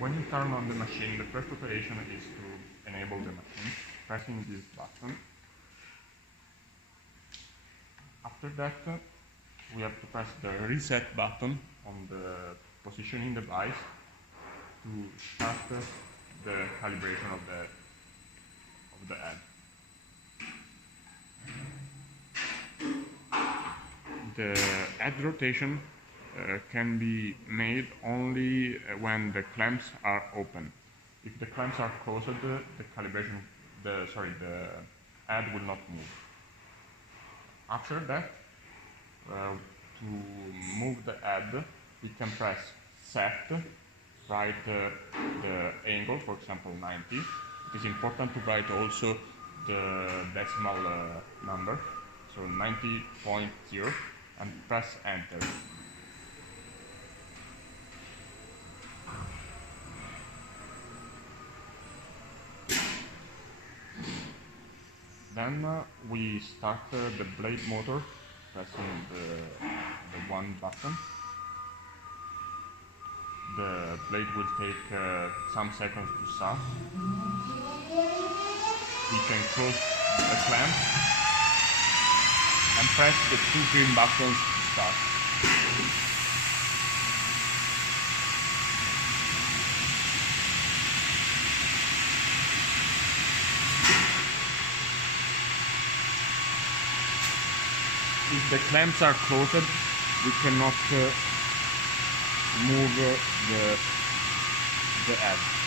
When you turn on the machine, the first operation is to enable the machine, pressing this button. After that, we have to press the reset button on the positioning device to start the calibration of the head. The head rotation can be made only when the clamps are open. If the clamps are closed, the head will not move. After that, to move the head, we can press set, write the angle, for example 90. It is important to write also the decimal number, so 90.0, and press enter. Then we start the blade motor, pressing the one button. The blade will take some seconds to start. We can close the clamp and press the two green buttons to start. If the clamps are closed, we cannot move the head.